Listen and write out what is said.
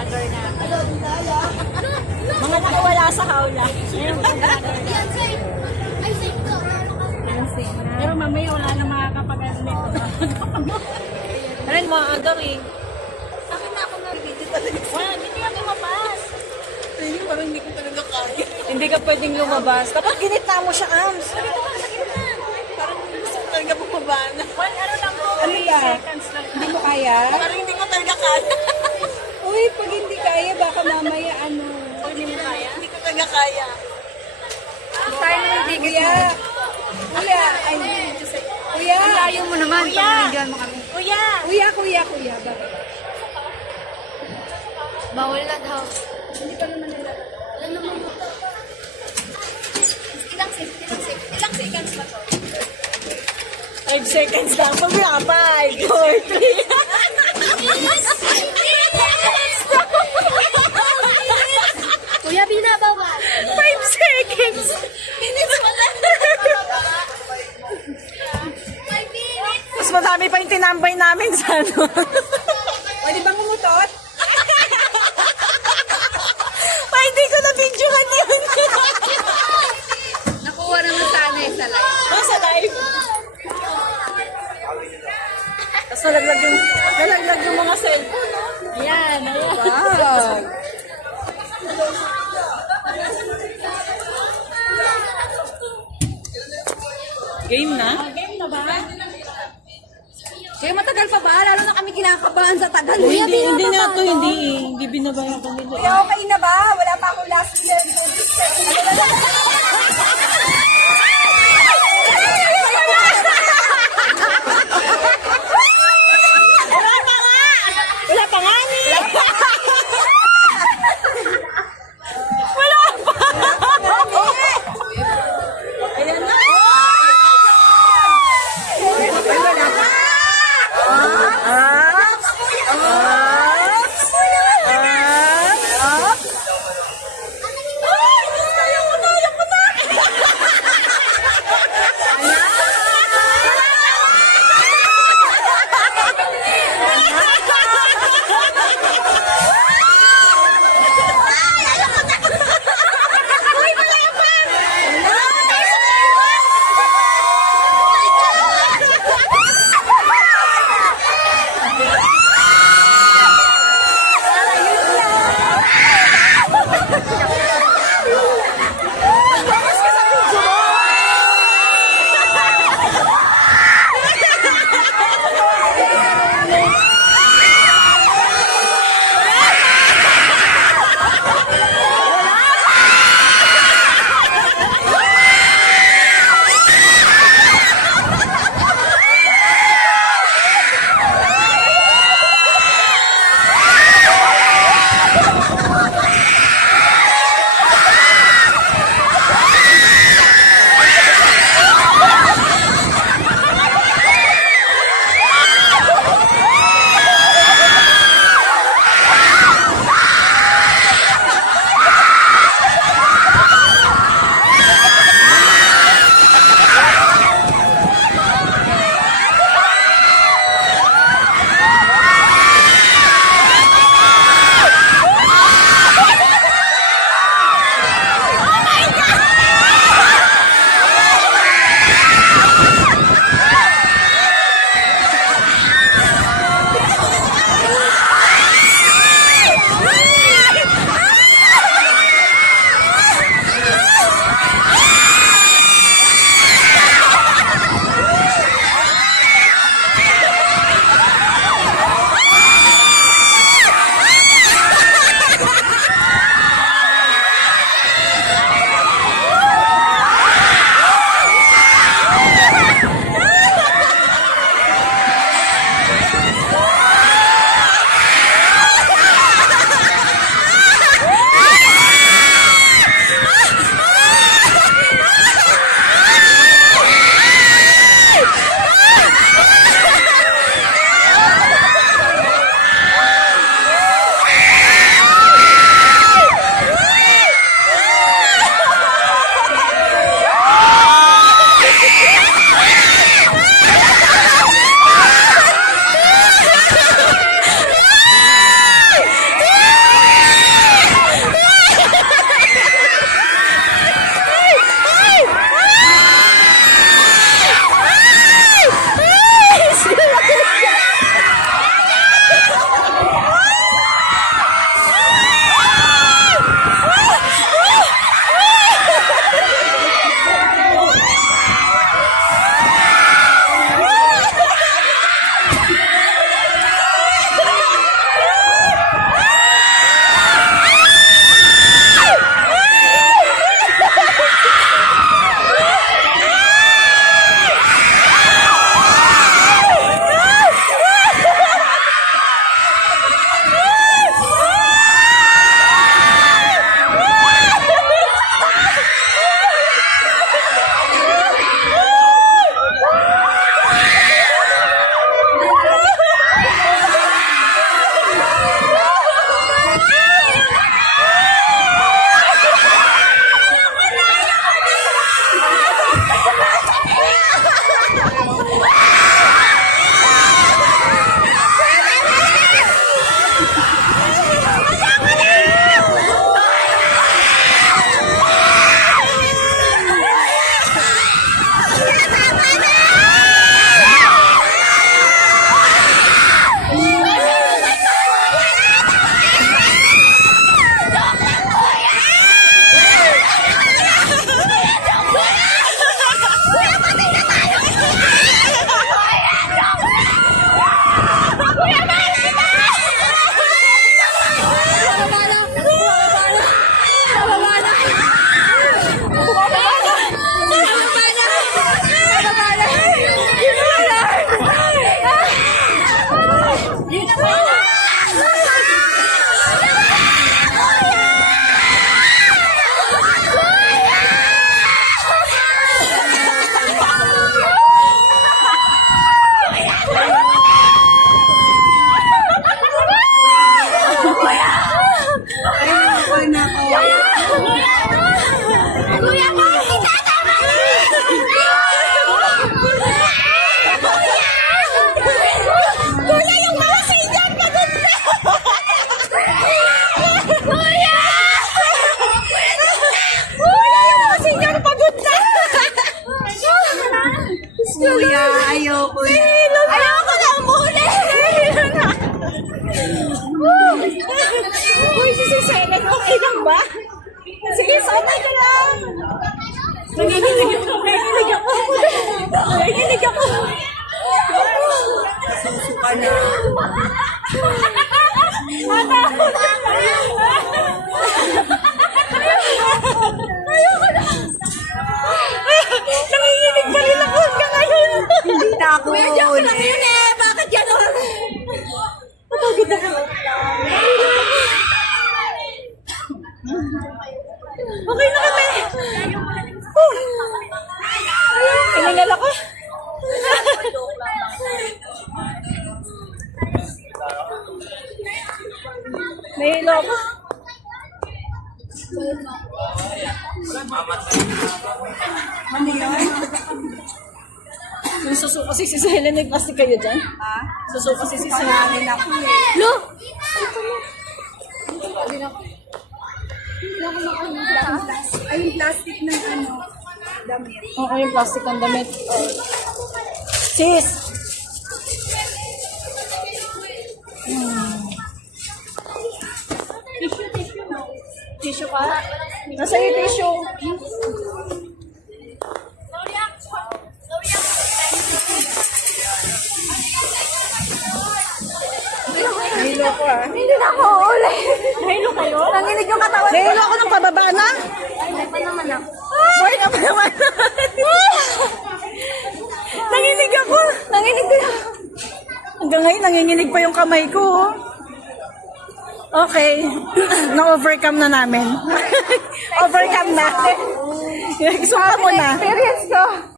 vlogger na. Mga nakawala sa hawla. Ayun po vlogger na. Pero mamaya wala na makakapag-ano nito. Ren, mga agang eh. Akin na ako na-video talaga. Wala, hindi ako lumabas. Ay, parang hindi ko talaga kaya. Hindi ka pwedeng lumabas. Dapat ginitna mo siya, Ams. Parang gusto ko talaga bumaba na. One ano lang po. Ano yan? Seconds lang. Hindi mo kaya? Parang hindi ko talaga kaya. Uy, pag hindi kaya, baka mamaya ano. Hindi mo kaya? Hindi ko talaga kaya. Tayo na hindi Kuya! Kuya! Ay, kuya! layo mo naman. Pag-videoan mo kami. Kuya! Kuya! Bakit? Bawal na daw. Ilang seconds ba to? 5 seconds lang. Pag 5, 4, 3. Kuya, binabawal. 5 seconds. Minutes wala. Mas madami pa yung tinambay namin sa ano. Pwede bang umutot? Ay, hindi ko na-videohan yun. Nakuha naman sana eh sa live. Sa live. Tapos nalaglag yung mga cellphone. Ayan, ayan. Wow! Game na? Game na ba? Kaya matagal pa ba? Lalo na kami kinakabahan sa tagal. Hindi na ito, hindi binabayan ko nila. Kaya okay na ba? Wala pa akong last year. Wala pa nga ni. Ayan na! Uy, si Selen, okay lang ba? Sige, okay ka lang. Nanginginig ako. Nanginginig ako. Susuka na. Nanginginig pa rin ako hanggang ngayon. Hindi na ako Medyo ako lang yun eh. Bakit gano'n? Matagod ako. Okay na kami. Hiningal ako. Nahilo ako. Yung susuko si Selen, may plastic kayo dyan? Ha? Susuko si Selen. Pananin ako eh. Lo! Ay, yung plastic ng ano, damit. Oo, yung plastic ng damit. Sis! Tissue ka? Nasa yung tissue. Nahilo ko ah. Hindi na ako uli. Nahilo kayo? Nanginig yung katawan. Nahilo ako ng pababa na? Ay, pa naman ako. Boy, naman. Nanginig ako. Nanginig din ako. Hanggang ngayon, nanginginig pa yung kamay ko. Oh. Okay. Na-overcome na namin. Overcome na. Isuka mo na. Experience ko.